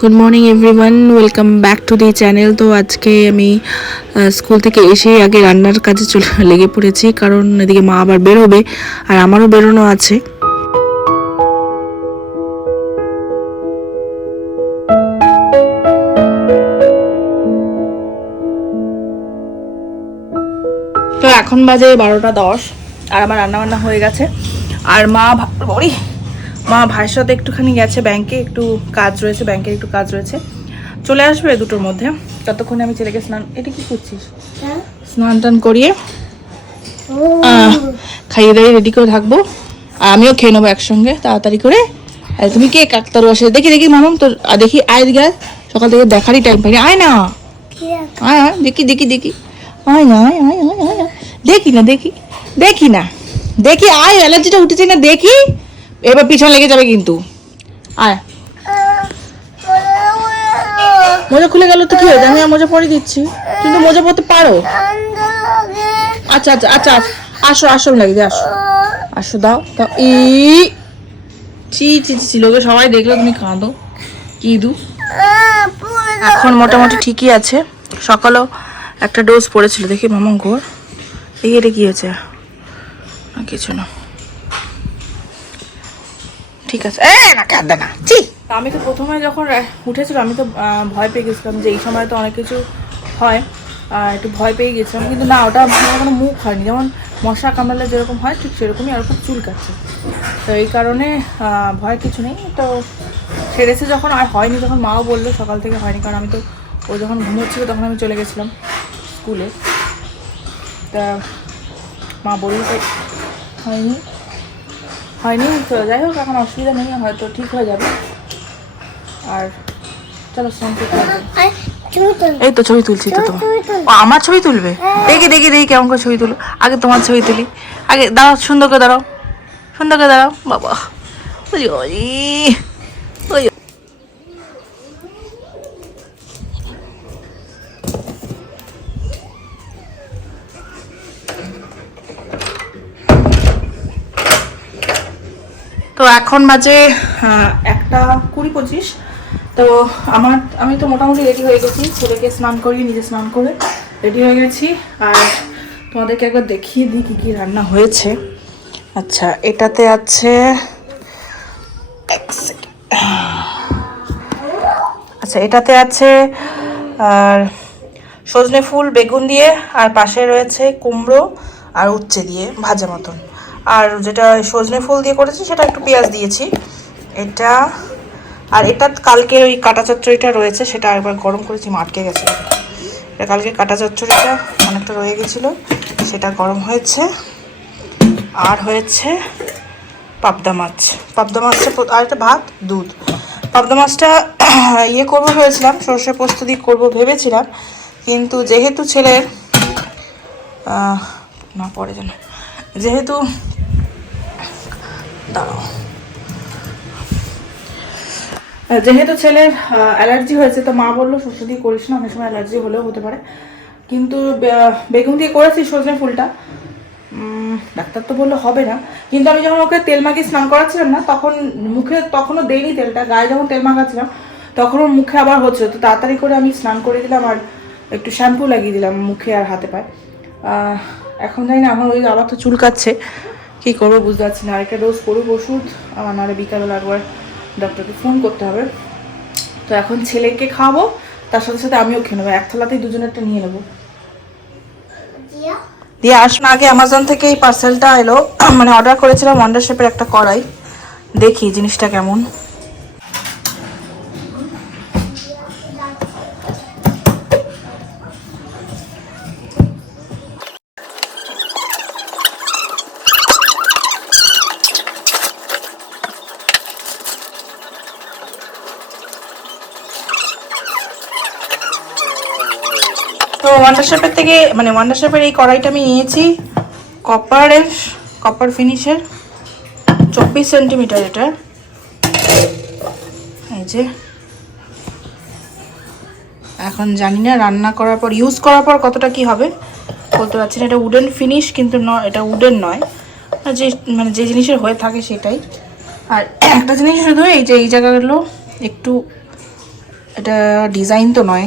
Good morning everyone welcome back to the channel তো আজকে আমি স্কুল থেকে এসেই আগে রান্নার কাজে চলে লেগে পড়েছি, কারণ এদিকে মা আবার বেরোবে আর আমারও বেরোনো আছে। তো এখন বাজে বারোটা দশ, আর আমার রান্না বান্না হয়ে গেছে। আর মা ওই মা ভাইয়ের সাথে একটুখানি গেছে ব্যাংকে একটু কাজ রয়েছে ব্যাংকের একটু কাজ রয়েছে। চলে আসবে দুটোর মধ্যে। ততক্ষণে আমি ছেলেকে স্নান এটা কি করছিস? স্নান টান করিয়ে খাইয়ে দাইয়ে রেডি করে থাকব। আর আমিও খেয়ে নেব একসঙ্গে তাড়াতাড়ি করে। আর তুমি কে কাকতারু আসে দেখি দেখি মামাম তোর আর দেখি আয় দিকে সকাল থেকে দেখারই টাইম পাইনি। আয় না। আয় আয় দেখি দেখি দেখি। আয় না আয় আয় আয় আয়। দেখি না দেখি। দেখি না। দেখি আয় অ্যালার্জিটা উঠেছে না দেখি। এবার পিছনে লেগে যাবে কিন্তু। আয়। মোজা খুলে গেল তো কি হয়েছে? আমি মোজা পরে দিচ্ছি। কিন্তু মোজা পরতে পারো। আচ্ছা আচ্ছা আচ্ছা আচ্ছা। আসো আসো লাগে যে আসো। আসো, দাও দাও। ই চি চি চি লোকে সবাই দেখল, তুমি কাঁদো। কি দু? এখন মোটামুটি ঠিকই আছে। সকালেও একটা ডোজ পড়েছিল, দেখি মামা ঘোর। এই এটা কি হয়েছে? কিছু না। ঠিক আছে। এ, না কাঁদবে না চি আমি তো প্রথমে যখন উঠেছিল আমি তো ভয় পেয়ে গেছিলাম যে এই সময় তো অনেক কিছু হয়। একটু ভয় পেয়ে গেছিলাম, কিন্তু না, ওটা কোনো মুখ হয়নি। যেমন মশা কামড়ালে যেরকম হয়, ঠিক সেরকমই আর খুব চুল কাটছে। তো এই কারণে ভয় কিছু নেই। তো সেরেছে যখন, আর হয়নি যখন, মাও বলল সকাল থেকে হয়নি, কারণ আমি তো, ও যখন ঘুমোচ্ছিল তখন আমি চলে গেছিলাম স্কুলে। তা মা বলল যে, হয়নি। হয়নি তো যাই হোক এখন অসুবিধা নেই হয়তো ঠিক হয়ে যাবে। আর চলো এই তো ছবি তুলছি তো তোমার। ও আমার ছবি তুলবে? দেখি দেখি দেখি কেমন করে ছবি তুলো। আগে তোমার ছবি তুলি। আগে দাঁড়াও সুন্দর করে দাঁড়াও। সুন্দর করে দাঁড়াও বাবা। ওই। তো এখন বাজে একটা কুড়ি পঁচিশ। তো আমার, আমি তো মোটামুটি রেডি হয়ে গেছি। ছেলেকে স্নান করিয়ে, নিজে স্নান করে রেডি হয়ে গেছি। আর তোমাদেরকে একবার দেখিয়ে দিই কী কী রান্না হয়েছে। আচ্ছা এটাতে আছে আচ্ছা এটাতে আছে, আর সজনে ফুল, বেগুন দিয়ে, আর পাশে রয়েছে কুমড়ো আর উচ্ছে দিয়ে, ভাজা মতন। আর যেটা সজনে ফুল দিয়ে করেছি, সেটা একটু পেঁয়াজ দিয়েছি। এটা, আর এটা কালকে ওই কাটা চচ্চড়িটা রয়েছে, সেটা একবার গরম করেছি মাটকে গেছে। এটা কালকে কাটা চচ্চড়িটা অনেকটা রয়ে গেছিল, সেটা গরম হয়েছে। আর হয়েছে পাবদা মাছ। পাবদা মাছটা আর একটা ভাত, দুধ। পাবদা মাছটা ইয়ে করব ভেবেছিলাম, সর্ষে পোস্ত দিয়ে করব ভেবেছিলাম, কিন্তু যেহেতু ছেলের না পরে যেন, যেহেতু দাঁড়াও। যেহেতু ছেলের অ্যালার্জি হয়েছে, তো মা বলল সর্ষে দিয়ে করিস না। অনেক সময় অ্যালার্জি হলেও হতে পারে। কিন্তু বেগুন দিয়ে করেছি সজনে ফুলটা। ডাক্তার তো বলল হবে না। কিন্তু আমি যখন ওকে তেল মাখিয়ে স্নান করাচ্ছিলাম না, তখন মুখে, তখনও দেইনি তেলটা। গায়ে যখন তেল মাখাচ্ছিলাম, তখন ওর মুখে আবার হচ্ছিল। তো তাড়াতাড়ি করে আমি স্নান করে দিলাম আর একটু শ্যাম্পু লাগিয়ে দিলাম মুখে আর হাতে পায়ে। এখন জানি না এখন ওই আবার তো চুল কাচ্ছে কী করব বুঝতে পারছি না। আরেকটা ডোজ করুক ওষুধ আমার নাহলে বিকালবেলা একবার ডক্টরকে ফোন করতে হবে। তো এখন ছেলেকে খাওয়াবো তার সাথে সাথে আমিও খেয়ে নেব। এক থালাতেই দুজনেরটা নিয়ে নেব। দিয়ে? আসুন আগে অ্যামাজন থেকে এই পার্সেলটা এলো। মানে অর্ডার করেছিলাম ওয়ান্ডার শেপের একটা কড়াই। দেখি জিনিসটা কেমন। তো ওয়ান্ডার শেপের থেকে মানে ওয়ান্ডার শেপের এই কড়াইটা আমি নিয়েছি। কপারের কপার ফিনিশের চব্বিশ সেন্টিমিটার এটা এই যে। এখন জানি না রান্না করার পর ইউজ করার পর কতটা কি হবে। বলতে পারছি না, এটা উডেন ফিনিশ কিন্তু নয় এটা উডেন নয়। যে মানে যে জিনিসের হয়ে থাকে সেটাই। আর একটা জিনিস শুধু, এই যে, এই জায়গাগুলো একটু, এটা ডিজাইন তো নয়।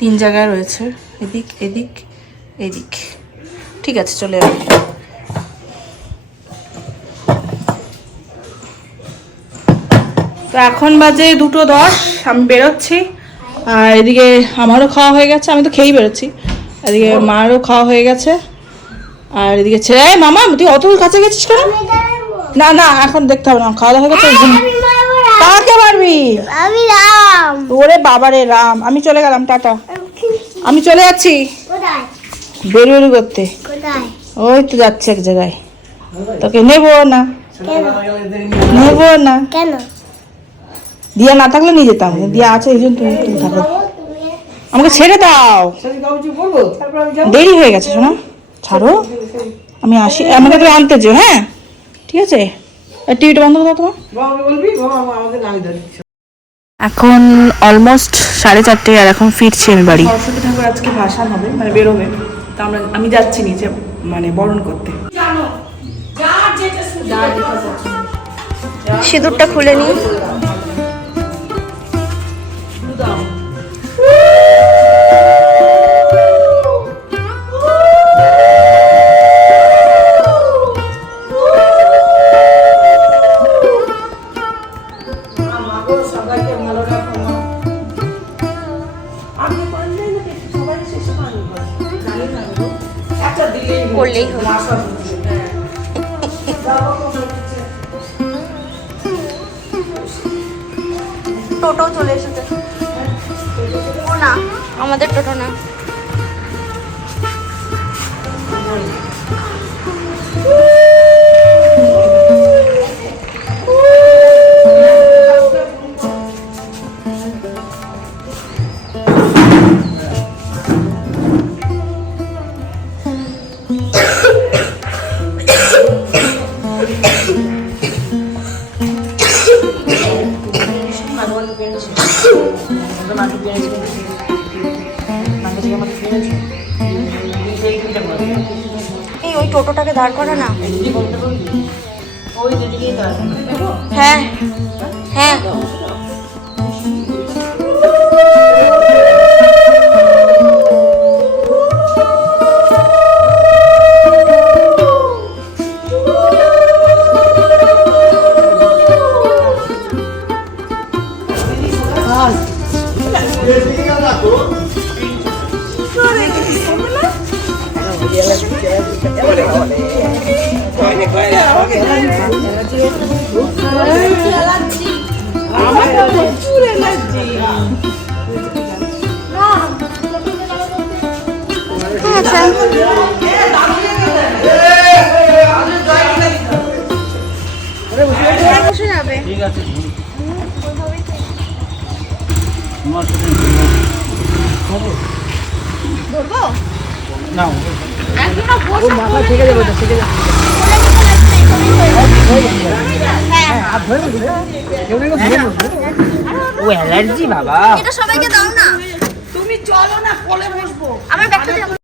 তিন জায়গায় রয়েছে। এদিক এদিক এদিক। ঠিক আছে চলে যাবে তো এখন বাজে দুটো দশ আমি বেরোচ্ছি। আর এদিকে আমারও খাওয়া হয়ে গেছে আমি তো খেয়েই বেরোচ্ছি। এদিকে মারও খাওয়া হয়ে গেছে। আর এদিকে ছেলে মামা তুই অত কাছে গেছিস কেন? না না এখন দেখতে হবে না খাওয়া দাওয়া হয়ে গেছে কাকে পারবি আমি রাম। ওরে বাবারে রাম। আমি চলে গেলাম টাটা। আমি চলে যাচ্ছি। বেরোলি করতে। ওই তো যাচ্ছে এক জায়গায়। তোকে নেব না। নেব না। কেন? দিয়া না থাকলে নিয়ে যেতাম। দিয়া আছে এই জন্য তুমি তুমি থাকো। আমাকে ছেড়ে দাও। দেরি হয়ে গেছে শোনা। ছাড়ো। আমি আসি। আমাকে তুমি আনতে যেও হ্যাঁ? ঠিক আছে? টিভিটা বন্ধ করে এখন অলমোস্ট সাড়ে চারটে আর এখন ফিরছি আমি বাড়ি। সরস্বতী ঠাকুর আজকে ভাসান হবে মানে বেরোবে। তা আমরা আমি যাচ্ছি নিচে মানে বরণ করতে। সিঁদুরটা খুলে নি করলেই হবে। টোটো চলে এসেছে। ও না আমাদের টোটো না। টোটোটাকে দাঁড় করা না? হ্যাঁ হ্যাঁ। যাবে ধরবো? ও অ্যালার্জি বাবা। এটা সবাইকে দাও না। তুমি চলো না কোলে বসবো। আমার ব্যাগটা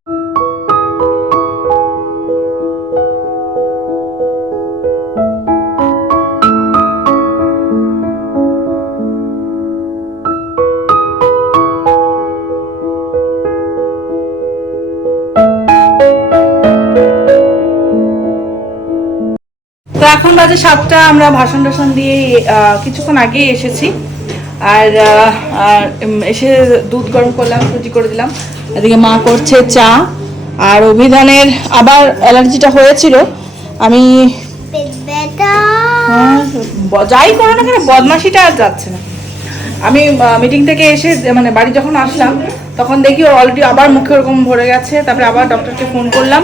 বাজে সাতটা আমরা ভাষণ টাষণ দিয়ে কিছুক্ষণ আগেই এসেছি। আর এসে দুধ গরম করলাম সুজি করে দিলাম। এদিকে মা করছে চা। আর অভিধানের আবার অ্যালার্জিটা হয়েছিল। আমি হ্যাঁ, যাই করো না কেন বদমাশিটা আর যাচ্ছে না। আমি মিটিং থেকে এসে মানে বাড়ি যখন আসলাম তখন দেখি অলরেডি আবার মুখে ওরকম ভরে গেছে। তারপরে আবার ডক্টরকে ফোন করলাম।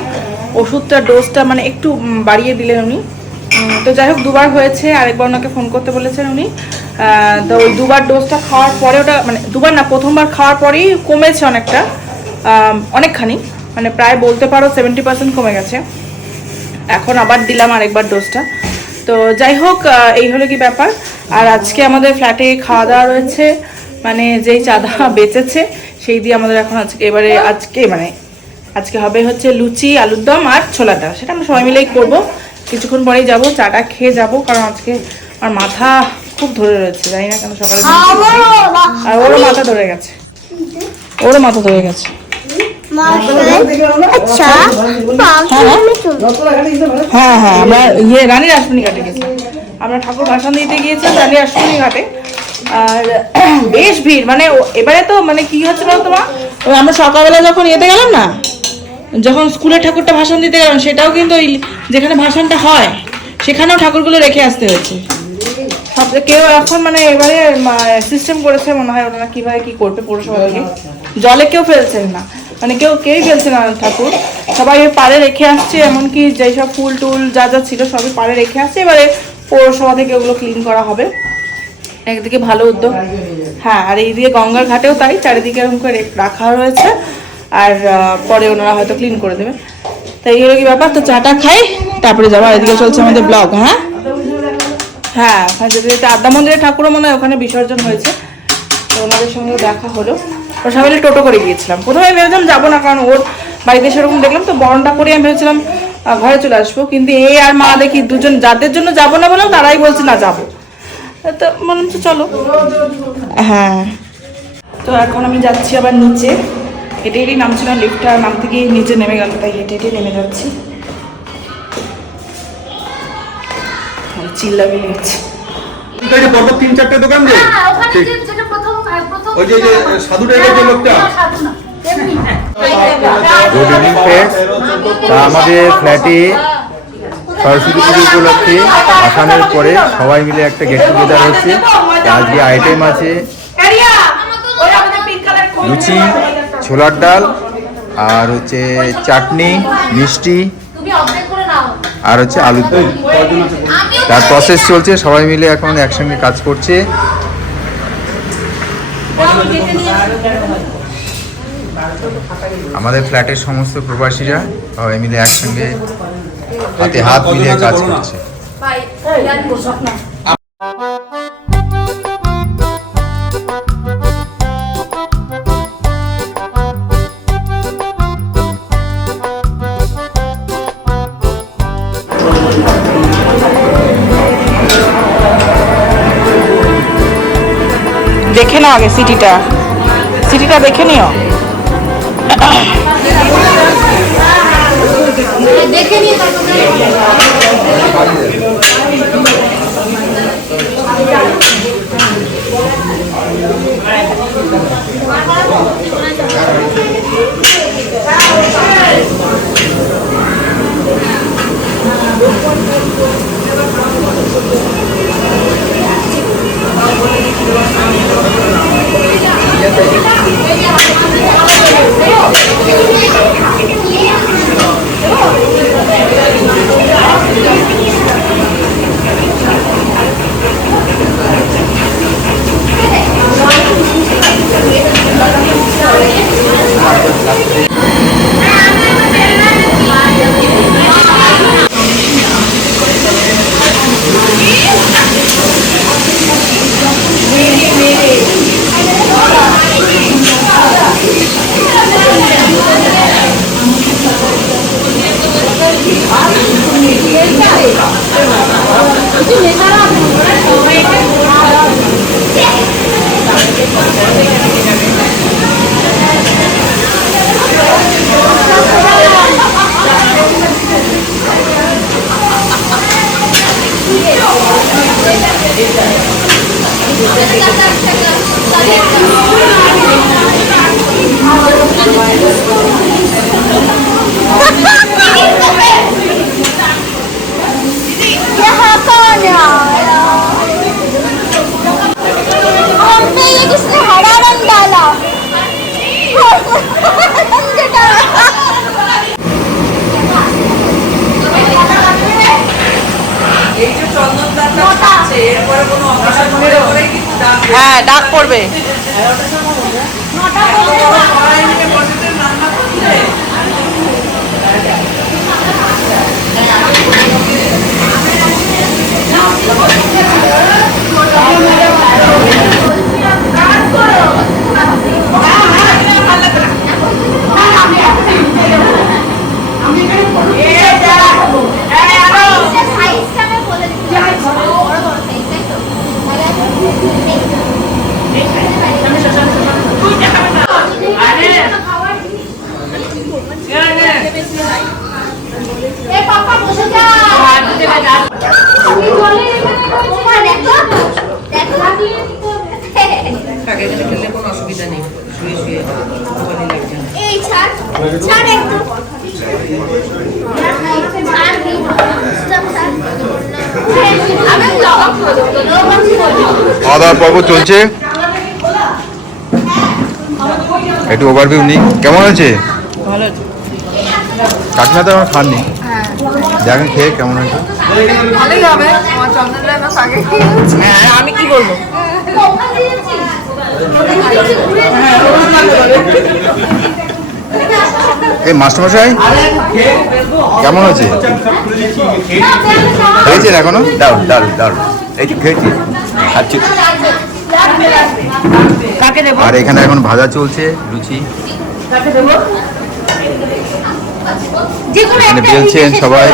ওষুধটা ডোজটা মানে একটু বাড়িয়ে দিলেন উনি। তো যাই হোক, দুবার হয়েছে, আরেকবার ওনাকে ফোন করতে বলেছেন উনি। তো ওই দুবার ডোজটা খাওয়ার পরে ওটা মানে দুবার না, প্রথমবার খাওয়ার পরেই কমেছে অনেকটা। অনেকখানি মানে প্রায় বলতে পারো সেভেন্টি পার্সেন্ট কমে গেছে। এখন আবার দিলাম আরেকবার ডোজটা তো যাই হোক এই হলো কি ব্যাপার। আর আজকে আমাদের ফ্ল্যাটে খাওয়া দাওয়া রয়েছে মানে যেই চাঁদা বেঁচেছে, সেই দিয়ে আমাদের এখন আজকে, এবারে আজকে মানে আজকে হবে হচ্ছে লুচি, আলুর দম আর ছোলাটা সেটা আমরা সবাই মিলেই করব। কিছুক্ষণ পরেই যাব চাটা খেয়ে যাব কারণ আজকে আমার মাথা খুব ধরে রয়েছে জানি না কেন সকালে। আর ওরও মাথা ধরে গেছে। ওরও মাথা ধরে গেছে। আচ্ছা। হ্যাঁ হ্যাঁ আমরা ইয়ে রানী রাসমণি ঘাটে গেছিলাম আমরা ঠাকুর ভাসান দিতে গিয়েছিলাম রানী রাসমণি ঘাটে। আর বেশ ভিড় মানে এবারে তো মানে কি হচ্ছে বলো তোমার আমরা সকালবেলা যখন ইয়েতে গেলাম না যখন স্কুলের ঠাকুরটা ভাসান দিতে গেলাম সেটাও কিন্তু ওই যেখানে ভাসানটা হয় সেখানেও ঠাকুরগুলো রেখে আসতে হয়েছে। কেউ এখন মানে এবারে সিস্টেম করেছে মনে হয় ওনারা কীভাবে কি করবে পৌরসভা থেকে জলে কেউ ফেলছেন না। মানে কেউ কেউই ফেলছে না ঠাকুর। সবাই পাড়ে রেখে আসছে এমনকি যেই সব ফুল টুল যা যা ছিল সবই পাড়ে রেখে আসছে। এবারে পৌরসভা থেকে ওগুলো ক্লিন করা হবে। একদিকে ভালো উদ্যোগ। হ্যাঁ আর এইদিকে গঙ্গার ঘাটেও তাই চারিদিকে এরকম করে রাখা রয়েছে আর পরে ওনারা হয়তো ক্লিন করে দেবে। তাই এই কি ব্যাপার? তো চাটা খাই, তারপরে যাব। এদিকে চলছে আমাদের ব্লগ হ্যাঁ? হ্যাঁ ওখানে যেতে যেতে আদ্যা মন্দিরের ঠাকুরও মনে হয় ওখানে বিসর্জন হয়েছে। তো ওনাদের সঙ্গে দেখা হলো। ওর সবাই টোটো করে গিয়েছিলাম। প্রথমে ভেবেছিলাম যাব না, কারণ ওর বাড়িতে সেরকম দেখলাম তো, বরণটা করে আমি ভেবেছিলাম ঘরে চলে আসব। কিন্তু এই আর মা দেখি দুজন, যাদের জন্য যাব না বললাম, তারাই বলছে, না, যাব। তো বললাম তো চলো। হ্যাঁ। তো এখন আমি যাচ্ছি আবার নিচে। হেঁটে হেঁটেই নামছিলাম লিফটটা নামতে গিয়ে নিচে নেমে গেল তাই হেঁটে হেঁটে নেমে যাচ্ছি। চিল্লাবি নিচ্ছে পরপর তিন চারটে দোকান যে ওখানে ঠিক। যে যেটা প্রথম আর প্রথম ওই যে যে সাধু টাইপের যে লোকটা? না, সাধু না, এমনি। গুড ইভিনিং ফ্রেন্ডস তা আমাদের ফ্ল্যাটে সরস্বতী পুজো উপলক্ষে আসানোর পরে সবাই মিলে একটা গেট টুগেদার হচ্ছে। আজকে আইটেম আছে। লুচি ছোলার ডাল, আর হচ্ছে চাটনি, মিষ্টি, আর হচ্ছে আলুর দই তার প্রসেস চলছে, সবাই মিলে এখন একসঙ্গে কাজ করছে। আমাদের ফ্ল্যাটের সমস্ত প্রবাসীরা সবাই মিলে একসঙ্গে হাতে হাত মিলিয়ে কাজ করছে। নাও আগে সিটিটা? সিটিটা দেখে নিও। দেখে নিয়ে হ্যাঁ ডাক পড়বে সাইজটা আমি বলে দিচ্ছি বড় বড় সাইজ তাই তো তাহলে আমি- এই ছাড় ছাড় একটু আমি লবণ লবণ খাওয়া দাওয়ার পর্ব চলছে। একটু ওভারভিউ নিই। কেমন আছে? কাকিমা তো আমার খাননি দেখেন খেয়ে কেমন হয়েছে আগে হ্যাঁ আমি কি বলব? এই মাস্টারমশাই কেমন আছে খেয়েছেন এখনও? দারুণ দারুণ দারুণ এই যে খেয়েছি খাচ্ছি। আর এখানে এখন ভাজা চলছে লুচি। কাকে এখানে বেলছেন সবাই।